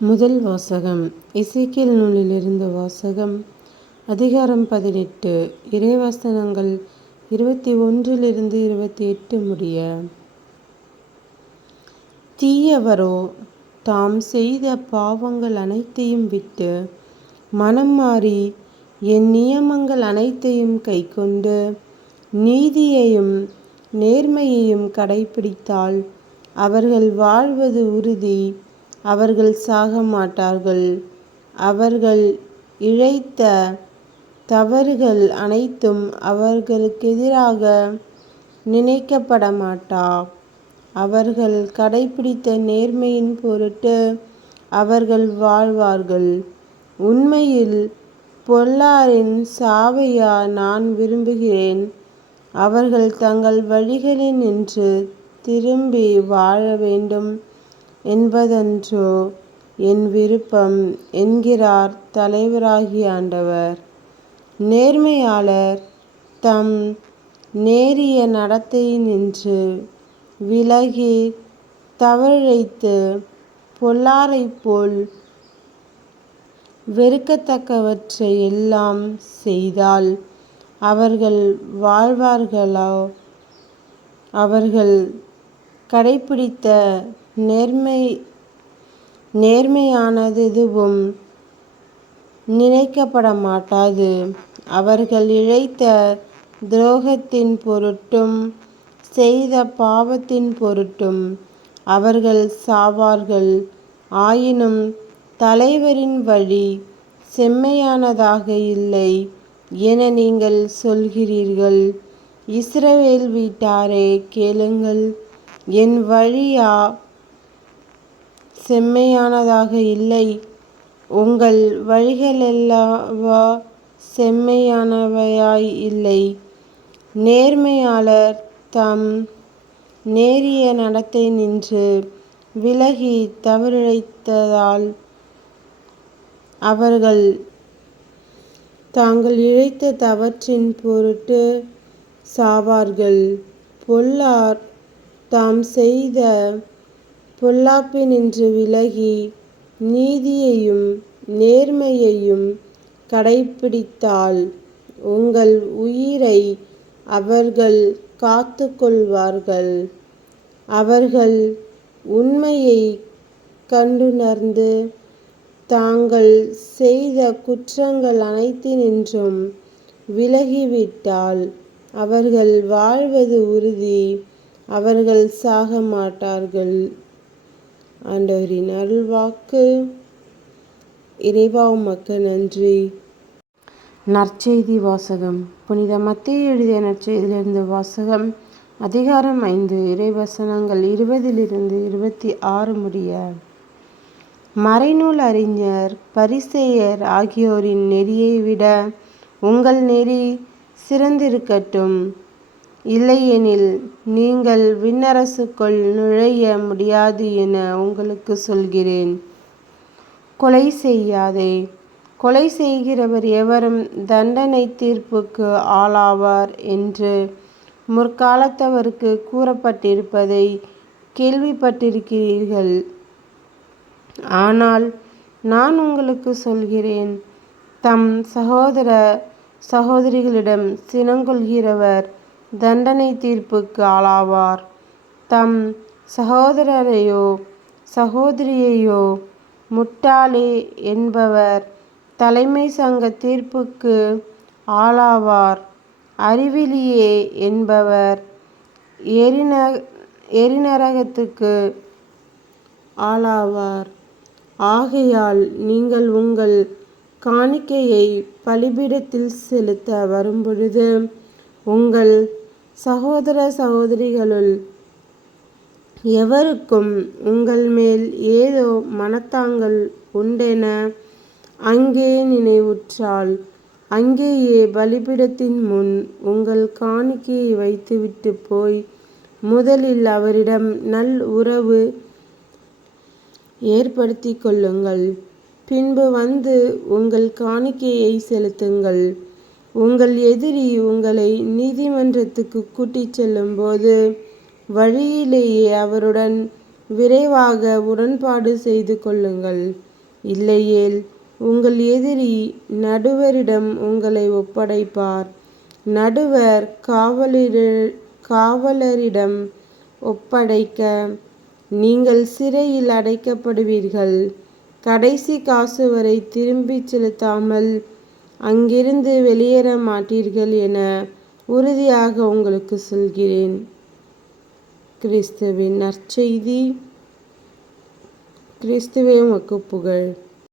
முதல் வாசகம் எசேக்கியேல் நூலிலிருந்து வாசகம். அதிகாரம் 18. இறைவசனங்கள் 21 28 முடிய. தீயவரோ தாம் செய்த பாவங்கள் அனைத்தையும் விட்டு மனம் மாறி என் நியமங்கள் அனைத்தையும் கைக்கொண்டு நீதியையும் நேர்மையையும் கடைப்பிடித்தால் அவர்கள் வாழ்வது உறுதி. அவர்கள் சாக மாட்டார்கள். அவர்கள் இழைத்த தவறுகள் அனைத்தும் அவர்களுக்கெதிராக நினைக்கப்பட மாட்டா. அவர்கள் கடைப்பிடித்த நேர்மையின் பொருட்டு அவர்கள் வாழ்வார்கள். உண்மையில் பொல்லாரின் சாவையா நான் விரும்புகிறேன்? அவர்கள் தங்கள் வழிகளில் நின்று திரும்பி வாழ வேண்டும் என்பதன்றோ என் விருப்பம், என்கிறார் தலைவராகிய ஆண்டவர். நேர்மையாளர் தம் நேரிய நடத்தையினின்று விலகி தவறிழைத்து பொல்லாரைப் போல் வெறுக்கத்தக்கவற்றை எல்லாம் செய்தால் அவர்கள் வாழ்வார்களோ? அவர்கள் கடைப்பிடித்த நேர்மையானதெதுவும் நினைக்கப்பட மாட்டாது. அவர்கள் இழைத்த துரோகத்தின் பொருட்டும் செய்த பாவத்தின் பொருட்டும் அவர்கள் சாவார்கள். ஆயினும் தலைவரின் வழி செம்மையானதாக இல்லை என நீங்கள் சொல்கிறீர்கள். இஸ்ரவேல் வீட்டாரே, கேளுங்கள். என் வழியா செம்மையானதாக இல்லை? உங்கள் வழிகளெல்லவா செம்மையானவையாய் இல்லை? நேர்மையாளர் தம் நேரிய நடத்தை நின்று விலகி தவறிழைத்ததால் அவர்கள் தாங்கள் இழைத்த தவற்றின் பொருட்டு சாவார்கள். பொல்லார் தாம் செய்த பொல்லாப்பினின்று விலகி நீதியையும் நேர்மையையும் கடைப்பிடித்தால் உங்கள் உயிரை அவர்கள் காத்து கொள்வார்கள். அவர்கள் உண்மையை கண்டுணர்ந்து தாங்கள் செய்த குற்றங்கள் அனைத்தினின்றும் விலகிவிட்டால் அவர்கள் வாழ்வது உறுதி. அவர்கள் சாக மாட்டார்கள். ஆண்டவரின் அருள்வாக்கு. இறைவா, உமக்கு நன்றி. நற்செய்தி வாசகம். புனித மத்தேயு எழுதிய நற்செய்தியிலிருந்து வாசகம். அதிகாரம் 5. இறைவசனங்கள் 20 26 முடிய. மறைநூல் அறிஞர் பரிசேயர் ஆகியோரின் நெறியை விட உங்கள் நெறி சிறந்திருக்கட்டும். இல்லையெனில் நீங்கள் விண்ணரசுக்குள் நுழைய முடியாது என உங்களுக்கு சொல்கிறேன். கொலை செய்யாதே. கொலை செய்கிறவர் எவரும் தண்டனை தீர்ப்புக்கு ஆளாவார் என்று முற்காலத்தவருக்கு கூறப்பட்டிருப்பதை கேள்விப்பட்டிருக்கிறீர்கள். ஆனால் நான் உங்களுக்கு சொல்கிறேன், தம் சகோதர சகோதரிகளிடம் சினங்கொள்கிறவர் தண்டனை தீர்ப்புக்கு ஆளாவார். தம் சகோதரரையோ சகோதரியையோ முட்டாளே என்பவர் தலைமை சங்க தீர்ப்புக்கு ஆளாவார். அறிவிலியே என்பவர் எரிநரகத்துக்கு ஆளாவார். ஆகையால் நீங்கள் உங்கள் காணிக்கையை பலிபீடத்தில் செலுத்த வரும்பொழுது உங்கள் சகோதர சகோதரிகளுள் எவருக்கும் உங்கள் மேல் ஏதோ மனத்தாங்கல் உண்டென அங்கே நினைவுற்றால் அங்கேயே பலிபீடத்தின் முன் உங்கள் காணிக்கையை வைத்துவிட்டு போய் முதலில் அவரிடம் நல் உறவு ஏற்படுத்தி கொள்ளுங்கள். பின்பு வந்து உங்கள் காணிக்கையை செலுத்துங்கள். உங்கள் எதிரி உங்களை நீதிமன்றத்துக்கு கூட்டிச் செல்லும்போது வழியிலேயே அவருடன் விரைவாக உடன்பாடு செய்து கொள்ளுங்கள். இல்லையேல் உங்கள் எதிரி நடுவரிடம் உங்களை ஒப்படைப்பார். நடுவர் காவலரிடம் ஒப்படைக்க நீங்கள் சிறையில் அடைக்கப்படுவீர்கள். கடைசி காசு வரை திரும்பிச் செலுத்தாமல் அங்கிருந்து வெளியேற மாட்டீர்கள் என உறுதியாக உங்களுக்கு சொல்கிறேன். கிறிஸ்துவின் நற்செய்தி. கிறிஸ்துவே உமக்கு புகழ்.